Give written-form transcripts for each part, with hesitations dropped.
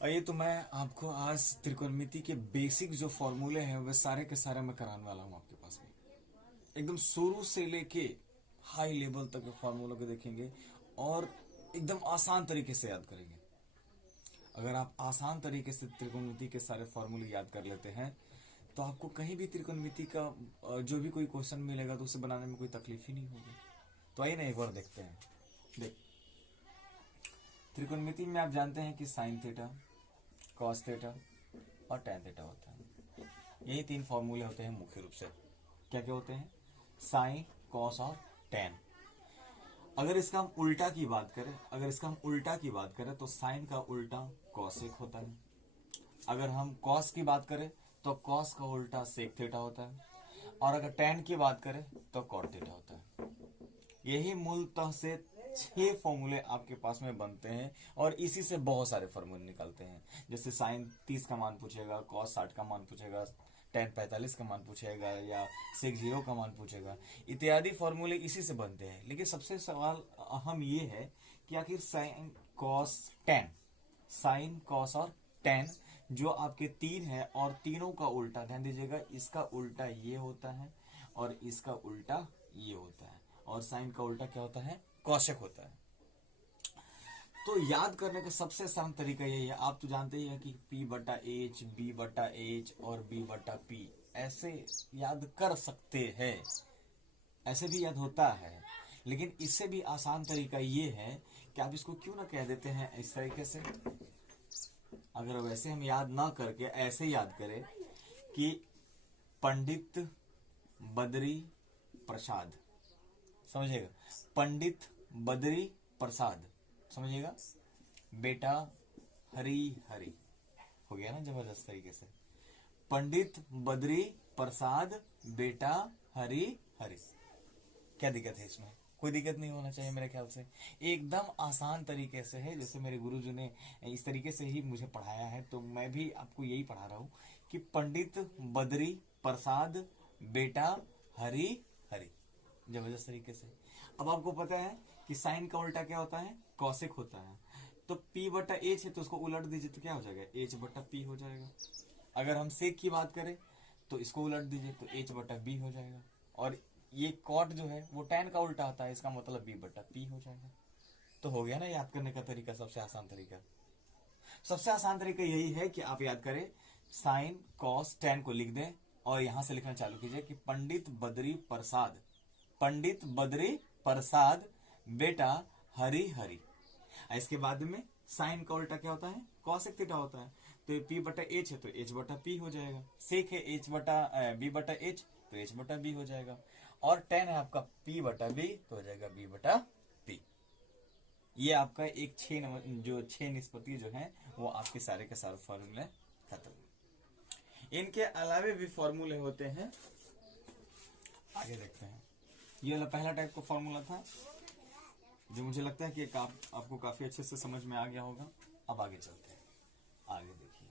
ये तो मैं आपको आज त्रिकोणमिति के बेसिक जो फॉर्मूले हैं वे सारे के सारे मैं कराने वाला हूँ आपके पास में। एकदम शुरू से लेके हाई लेवल तक के फॉर्मूलों को देखेंगे और एकदम आसान तरीके से याद करेंगे। अगर आप आसान तरीके से त्रिकोणमिति के सारे फॉर्मूले याद कर लेते हैं तो आपको कहीं भी त्रिकोणमिति का जो भी कोई क्वेश्चन मिलेगा तो उसे बनाने में कोई तकलीफ ही नहीं होगी। तो आइए ना एक बार देखते हैं। देख, त्रिकोणमिति में आप जानते हैं कि साइन थीटा, कॉस थीटा और टैन थीटा होता है। यही तीन फॉर्मूले होते हैं मुख्य रूप से। क्या क्या होते हैं? साइन, कॉस और टैन। अगर इसका हम उल्टा की बात करें तो साइन का उल्टा कॉसेक होता है। अगर हम कॉस की बात करें तो कॉस का उल्टा सेक थीटा होता है। और अगर टैन की बात करें तो कॉट थीटा होता है। यही मूलतः से 6 फॉर्मूले आपके पास में बनते हैं और इसी से बहुत सारे फॉर्मूले निकलते हैं। जैसे साइन 30 का मान पूछेगा, कॉस 60 का मान पूछेगा, टैन 45 का मान पूछेगा या सेक 0 का मान पूछेगा। इत्यादि फॉर्मूले इसी से बनते हैं। लेकिन सबसे सवाल अहम ये है कि आखिर sine, cos, tan, sine, cos और टैन जो आपके तीन है और तीनों का उल्टा ध्यान दीजिएगा, इसका उल्टा ये होता है और इसका उल्टा ये होता है। और साइन का उल्टा क्या होता है? कौशिक होता है। तो याद करने का सबसे आसान तरीका यही है। आप तो जानते ही हैं कि P बटा एच, B बटा एच और B बटा पी ऐसे याद कर सकते हैं। ऐसे भी याद होता है। लेकिन इससे भी आसान तरीका ये है कि आप इसको क्यों ना कह देते हैं इस तरीके से। अगर वैसे हम याद ना करके ऐसे याद करें कि पंडित बद्री प्रसाद, समझिएगा, पंडित बद्री प्रसाद, समझिएगा, बेटा हरी हरी, हो गया ना जबरदस्त तरीके से। पंडित बद्री प्रसाद बेटा हरी हरी। क्या दिक्कत है इसमें? कोई दिक्कत नहीं होना चाहिए मेरे ख्याल से। एकदम आसान तरीके से है। जैसे मेरे गुरुजी ने इस तरीके से ही मुझे पढ़ाया है तो मैं भी आपको यही पढ़ा रहा हूँ कि पंडित बद्री प्रसाद बेटा हरी हरी, जबरदस्त तरीके से। अब आपको पता है कि साइन का उल्टा क्या होता है? कॉसेक होता है। तो P बटा एच है तो उसको उलट दीजिए तो क्या हो जाएगा? H बटा P हो जाएगा। अगर हम सेक की बात करें तो इसको उलट दीजिए तो H बटा B हो जाएगा। और ये कॉट जो है वो टैन का उल्टा आता है, इसका मतलब B बटा P हो जाएगा। तो हो गया ना याद करने का तरीका, सबसे आसान तरीका। सबसे आसान तरीका यही है कि आप याद करें, साइन, कॉस, टैन को लिख दें और यहां से लिखना चालू कीजिए कि पंडित बद्री प्रसाद, पंडित बद्री प्रसाद बेटा हरी हरी। इसके बाद में साइन का उल्टा क्या होता है? कॉसेक थीटा होता है। तो P बटा एच है तो H बटा P हो जाएगा। सेक है H बटा B बटा H तो H बटा B हो जाएगा। और टेन है आपका P बटा B तो हो जाएगा B बटा P। ये आपका एक 6 नंबर जो 6 निष्पत्ति जो है वो आपके सारे के सारे फॉर्मूले खत्म। इनके अलावे भी फॉर्मूले होते हैं, आगे देखते हैं। ये वाला पहला टाइप का फॉर्मूला था जो मुझे लगता है कि आपको काफी अच्छे से समझ में आ गया होगा। अब आगे चलते हैं। आगे देखिए,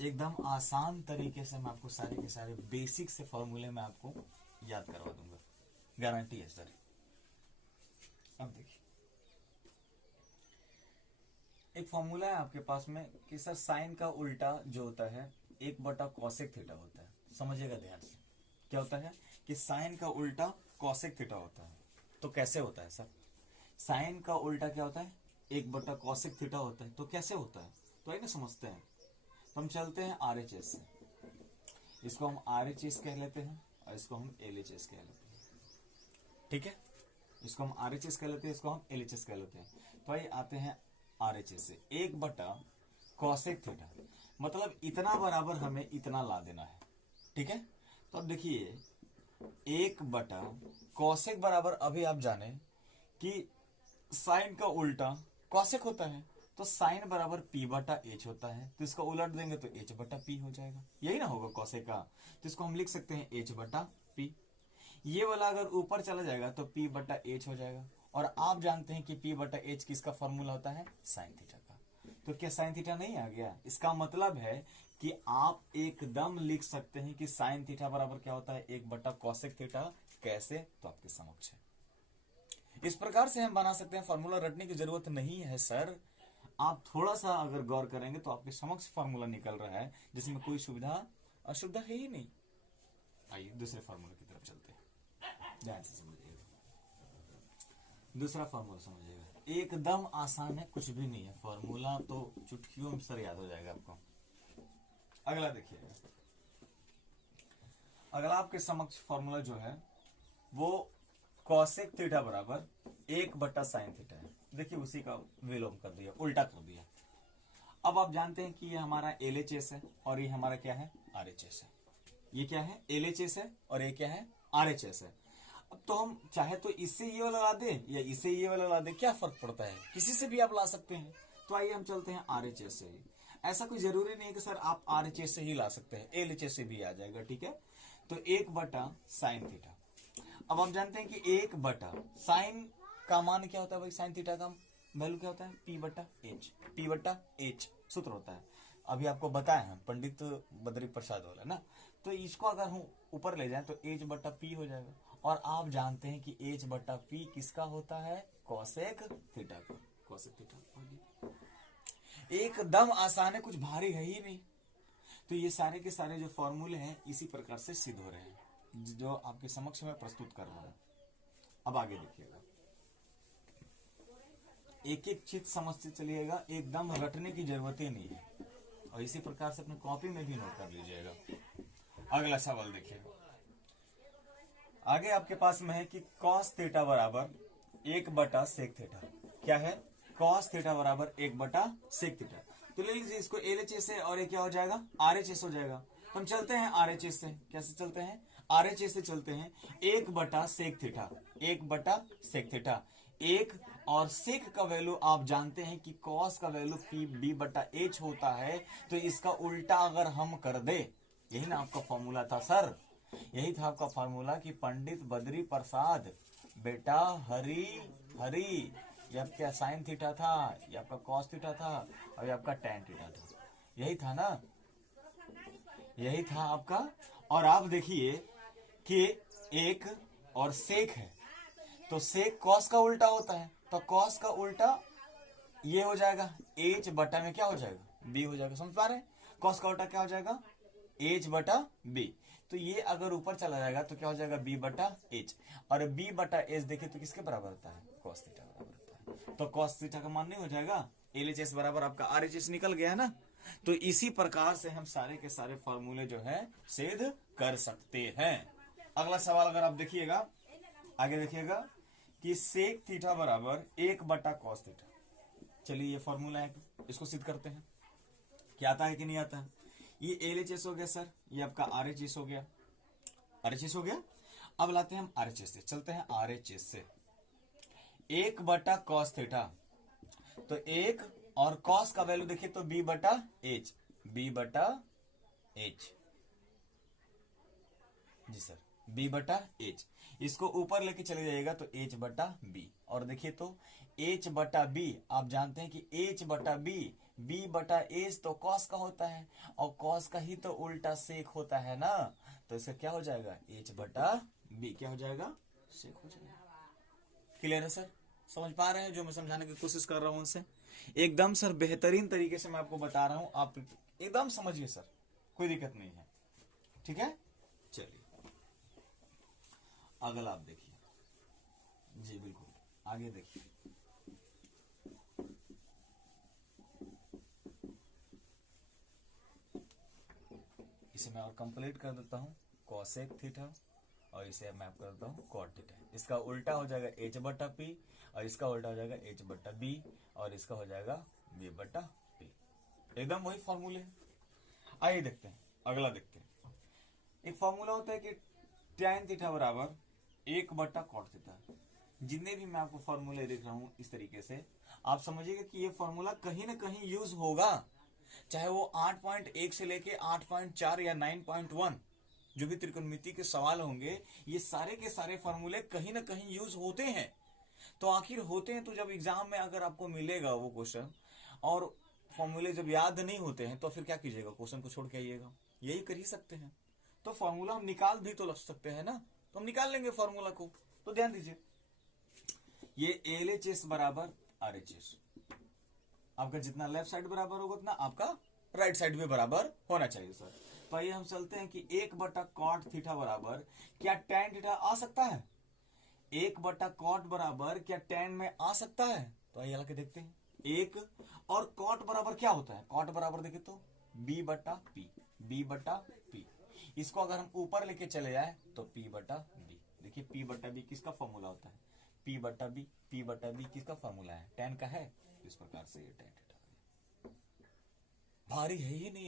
एकदम आसान तरीके से मैं आपको सारे के सारे बेसिक से फॉर्मूले में आपको याद करवा दूंगा, गारंटी है सर। अब देखिए, एक फॉर्मूला है आपके पास में कि सर साइन का उल्टा जो होता है 1/कॉसेक थीटा होता है। समझिएगा ध्यान से, क्या होता है कि साइन का उल्टा कॉसेक थीटा होता है। तो कैसे होता है सर? साइन का उल्टा क्या होता है? 1/कॉसेक थीटा होता है। तो कैसे होता है? तो आइए ना समझते हैं। तो हम चलते हैं RHS से। इसको हम RHS कह लेते हैं और इसको हम LHS कह लेते हैं। ठीक है, इसको हम RHS कह लेते हैं, इसको हम LHS कह लेते हैं। तो आइए आते हैं RHS से। 1/कॉसेक थीटा मतलब इतना बराबर हमें इतना ला देना है। ठीक है, तो अब देखिए 1/कॉसेक बराबर, अभी आप जाने कि साइन का उल्टा कॉसेक होता है। तो साइन बराबर P बटा एच होता है, तो इसका उलट देंगे तो H बटा P हो जाएगा। यही ना होगा कॉसेक का। तो इसको हम लिख सकते हैं H बटा P। ये वाला अगर ऊपर चला जाएगा तो P बटा एच हो जाएगा। और आप जानते हैं कि P बटा एच किसका फॉर्मूला होता है? साइन थीटा का। तो क्या साइन थीटा नहीं आ गया? इसका मतलब है कि आप एकदम लिख सकते हैं कि साइन थीटा बराबर क्या होता है? 1/कॉसेक थीटा। कैसे? तो आपके समक्ष है। इस प्रकार से हम बना सकते हैं, फॉर्मूला रटने की जरूरत नहीं है सर। आप थोड़ा सा अगर गौर करेंगे तो आपके समक्ष फॉर्मूला निकल रहा है जिसमें कोई सुविधा असुविधा है ही नहीं। आइए दूसरे फॉर्मूले की तरफ चलते हैं, ध्यान से समझिएगा। दूसरा फॉर्मूला समझिएगा, एकदम आसान है, कुछ भी नहीं है, फॉर्मूला तो चुटकियों में सर याद हो जाएगा आपको। अगला देखिएगा, अगला आपके समक्ष फॉर्मूला जो है वो कॉसेक थीटा बराबर 1/sin थीटा है। देखिए उसी का विलोम कर दिया, उल्टा कर दिया। अब आप जानते हैं कि ये हमारा LHS है और ये हमारा क्या है, RHS है। ये क्या है, LHS है और ये क्या है, RHS है। अब तो हम चाहे तो इससे ये वाला ला दें या इससे ये वाला ला दें, क्या फर्क पड़ता है, किसी से भी आप ला सकते हैं। तो आइए हम चलते हैं RHS से ही। ऐसा कोई जरूरी नहीं है कि सर आप RHS से ही ला सकते हैं, LHS से भी आ जाएगा, ठीक है। तो 1/sin थीटा। अब आप जानते हैं कि 1/sin का मान क्या होता है भाई, sin थीटा का वैल्यू क्या होता है, P/H। P/H सूत्र होता है, अभी आपको बताया है पंडित बद्री प्रसाद वाला ना। तो इसको अगर हम ऊपर ले जाएं तो H/P हो जाएगा। और आप जानते हैं कि H/P किसका होता है, कॉसेक थीटा का। कॉसेक थीटा एकदम आसान है, कुछ भारी है ही नहीं। तो ये सारे के सारे जो फॉर्मूले हैं इसी प्रकार से सिद्ध हो रहे हैं जो आपके समक्ष में प्रस्तुत कर रहा हूं। अब आगे देखिएगा, एक एक चीज समझते चलिएगा, एकदम रटने की जरूरत ही नहीं है। और इसी प्रकार से अपने कॉपी में भी नोट कर लीजिएगा। अगला सवाल देखिए, आगे आपके पास में है कि cos थीटा बराबर 1/sec थीटा। क्या है, cos थीटा बराबर 1/sec थीटा। तो ले लीजिए इसको LHS है और ये क्या हो जाएगा, RHS हो जाएगा। तो हम चलते हैं RHS से। कैसे चलते हैं, RHS से चलते हैं। 1/sec theta, 1/sec theta. एक और सेक का वैल्यू आप जानते हैं कि cos का वैल्यू P/H होता है। तो इसका उल्टा अगर हम कर दे, यही ना आपका फॉर्मूला था सर, यही था आपका फॉर्मूला कि पंडित बद्री प्रसाद बेटा हरी हरी, ये आपका साइन थीटा था, ये आपका कॉस थीटा था और ये आपका टैन थीटा था। यही था ना, यही था आपका। और आप देखिए कि एक और सेक है, तो सेक कॉस का उल्टा होता है। तो कॉस का उल्टा ये हो जाएगा, H बटा में क्या हो जाएगा, B हो जाएगा। समझ पा रहे हैं, कॉस का उल्टा क्या हो जाएगा, H/B। तो ये अगर ऊपर चला जाएगा तो क्या हो जाएगा, B/H। और B/H देखिए तो किसके बराबर होता है, cos थीटा बराबर होता है। तो cos थीटा का मान नहीं हो जाएगा, LHS बराबर आपका RHS निकल गया है ना। तो इसी प्रकार से हम सारे के सारे फॉर्मूले जो है सिद्ध कर सकते हैं। अगला सवाल अगर आप देखिएगा, आगे देखिएगा कि सेक थीटा बराबर 1/cos थीटा। चलिए ये फॉर्मूला है, इसको सिद्ध करते हैं, क्या आता है कि नहीं आता है। ये LHS हो गया सर, ये आपका RHS हो गया, RHS हो गया। अब लाते हैं हम RHS से, चलते हैं RHS से। 1/cos थीटा, तो एक और cos का वैल्यू देखिए तो B/H, B/H जी सर, B/H। इसको ऊपर लेके चले जाइएगा तो H/B। और देखिए तो H/B, आप जानते हैं कि H/B, B/H तो cos का होता है और cos का ही तो उल्टा सेक होता है ना। तो इसका क्या हो जाएगा, H/B क्या हो जाएगा, सेक हो जाएगा। क्लियर है सर, समझ पा रहे हैं जो मैं समझाने की कोशिश कर रहा हूं उनसे। एकदम सर बेहतरीन तरीके से मैं आपको बता रहा हूं, आप एकदम समझिए सर, कोई दिक्कत नहीं है, ठीक है। चलिए अगला आप देखिए, जी बिल्कुल आगे देखिए। इसे मैं और कंप्लीट कर देता हूं, cosec थीटा, और इसे मैं कर देता हूं cot थीटा। इसका उल्टा हो जाएगा H/P और इसका उल्टा हो जाएगा H/B और इसका हो जाएगा B/P। एकदम वही फॉर्मूले हैं। आइए देखते हैं, अगला देखते हैं। एक फॉर्मूला होता है कि tan थीटा बराबर 1/cot थीटा। जितने भी मैं आपको फॉर्मूले देख रहा हूं इस तरीके से आप समझिएगा कि ये फॉर्मूला कहीं ना कहीं यूज होगा, चाहे वो 8.1 से लेके 8.4 या 9.1 जो भी त्रिकोणमिति के सवाल होंगे, ये सारे के सारे फॉर्मूले कहीं ना कहीं यूज होते हैं। तो आखिर होते हैं तो जब एग्जाम में अगर आपको मिलेगा वो क्वेश्चन और फॉर्मूले जब याद नहीं होते हैं तो फिर क्या कीजिएगा, क्वेश्चन को छोड़ के आइएगा, यही कर ही सकते हैं। तो फॉर्मूला हम निकाल भी तो लग सकते हैं ना, तो हम निकाल लेंगे फॉर्मूला को। तो ध्यान दीजिए, ये LHS बराबर RHS। आपका जितना लेफ्ट साइड बराबर होगा उतना आपका राइट साइड भी बराबर होना चाहिए सर। तो आइए हम चलते हैं कि 1/cot थीटा बराबर क्या tan थीटा आ सकता है? 1/cot बराबर क्या tan में आ सकता है? तो आइए लगा के देखते हैं। एक और cot बराबर क्या होता है? cot बराबर देखे तो B/P। इसको अगर हम ऊपर लेके चले जाए तो P/B। देखिए P/B किसका फॉर्मूला होता है? P/B किसका फॉर्मूला है? tan का है। इस प्रकार से ये tan थीटा भारी है ही नहीं,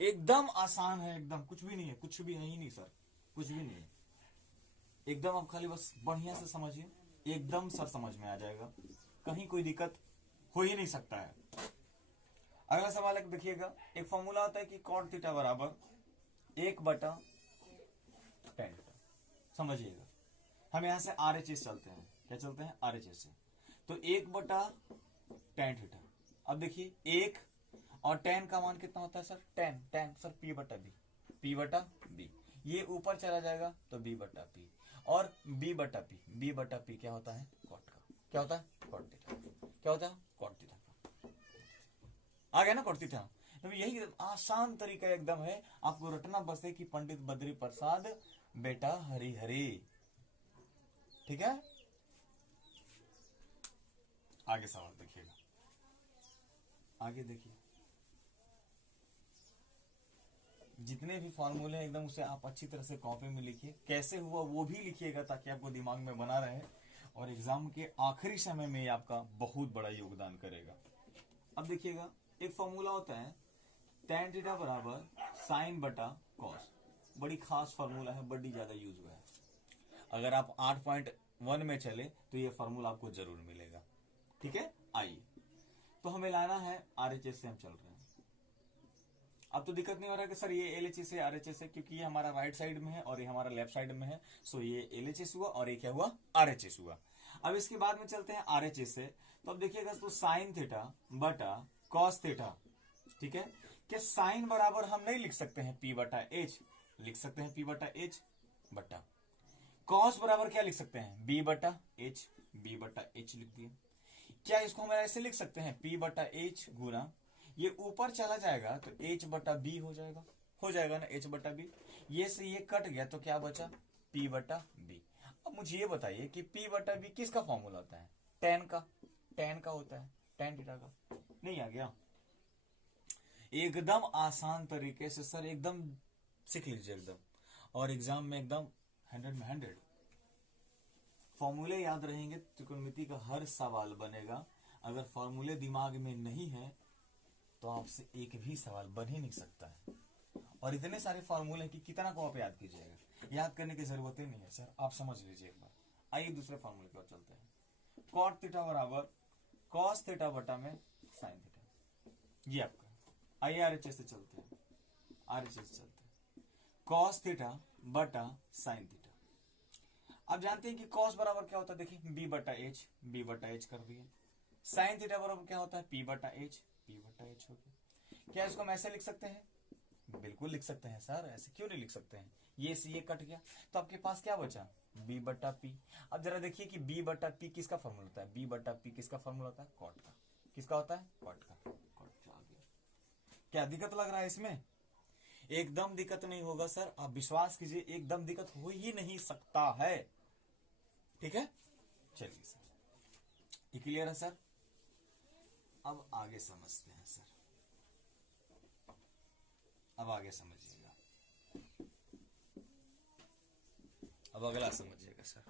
एकदम आसान है, एकदम कुछ भी नहीं है, कुछ भी है ही नहीं सर, कुछ भी नहीं है। एकदम आप खाली बस बढ़िया से समझिए, एकदम सर समझ में आ जाएगा, कहीं कोई दिक्कत हो ही नहीं सकता है। अगला सवाल है, देखिएगा एक फॉर्मूला होता है कि cot थीटा बराबर 1/tan थीटा। समझिएगा हम यहां से RHS चलते हैं, क्या चलते हैं? RHS से। तो 1/tan थीटा। अब देखिए 1 और tan का मान कितना होता है सर? tan sir P/B। ये ऊपर चला जाएगा तो B/P और B/P क्या होता है? cot का। क्या होता है? cot theta. क्या होता है? cot थीटा का। आ गया ना cot थीटा? तो यही आसान तरीका एकदम है, आपको रटना बस है कि पंडित बद्री प्रसाद बेटा हरि हरि। ठीक है, आगे सवाल देखिएगा, आगे देखिए। जितने भी फॉर्मूले हैं एकदम उसे आप अच्छी तरह से कॉपी में लिखिए, कैसे हुआ वो भी लिखिएगा ताकि आपको दिमाग में बना रहे और एग्जाम के आखिरी समय में ये आपका बहुत बड़ा योगदान करेगा। अब देखिएगा एक फॉर्मूला होता है tan थीटा बराबर sin/cos। बड़ी खास फॉर्मूला है, बड़ी ज्यादा यूज हुआ है। अगर आप 8.1 में चले तो ये फॉर्मूला आपको जरूर मिलेगा। ठीक है, आइए तो हमें लाना है RHS से हम चल रहे हैं। अब तो दिक्कत नहीं हो रहा कि सर ये LHS है RHS है, क्योंकि ये हमारा राइट साइड में है और ये हमारा लेफ्ट साइड में है। सो ये LHS हुआ और ये क्या हुआ? RHS हुआ। अब इसके बाद में चलते हैं RHS से। तो अब देखिएगा तो sin थीटा बटा cos थीटा। ठीक है, क्या साइन बराबर हम नहीं लिख सकते हैं P/H? लिख सकते हैं P/H बटा cos बराबर क्या लिख सकते हैं? B/H लिख दिए। क्या इसको हम ऐसे लिख सकते हैं P/H गुना ये ऊपर चला जाएगा तो H/B हो जाएगा ना H/B। ये से ये कट गया तो क्या बचा? P/B। अब मुझे ये बताइए कि P/B किसका फॉर्मूला होता है? tan का होता है, tan थीटा का। नहीं आ गया? एकदम आसान तरीके से सर एकदम सीख लीजिए एकदम, और एग्जाम में एकदम 100 में 100 फॉर्मूले याद रहेंगे। त्रिकोणमिति का हर सवाल बनेगा। अगर फॉर्मूले दिमाग में नहीं है तो आपसे एक भी सवाल बन ही नहीं सकता है। और इतने सारे फॉर्मूले हैं कि कितना को आप याद कीजिएगा, याद करने की जरूरत ही नहीं है सर, आप समझ लीजिए एक बार। आइए दूसरे फॉर्मूले की ओर चलते हैं। cot थीटा बराबर cos थीटा बटा में sin थीटा, ये आपका। आइए RHS से चलते हैं, RHS से चलते हैं। cos थीटा बटा sin थीटा। आप जानते हैं कि cos बराबर क्या होता है? देखिए B/H कर दिए। sin थीटा बराबर क्या होता है? P/H हो गया। क्या इसको हम ऐसे लिख सकते हैं? बिल्कुल लिख सकते हैं सर, ऐसे क्यों नहीं लिख सकते हैं? ये से ये कट गया तो आपके पास क्या बचा? B/P। अब जरा देखिए कि B/P किसका फॉर्मूला होता है? B/P किसका फॉर्मूला होता है? cot का। किसका होता है? cot का। cot आ गया। क्या दिक्कत लग रहा है इसमें? एकदम दिक्कत नहीं होगा सर, आप विश्वास कीजिए, एकदम दिक्कत हो ही नहीं सकता है। ठीक है, चलिए सर, ये क्लियर है सर? अब आगे समझते हैं सर, अब आगे समझिएगा, अब अगला समझिएगा सर।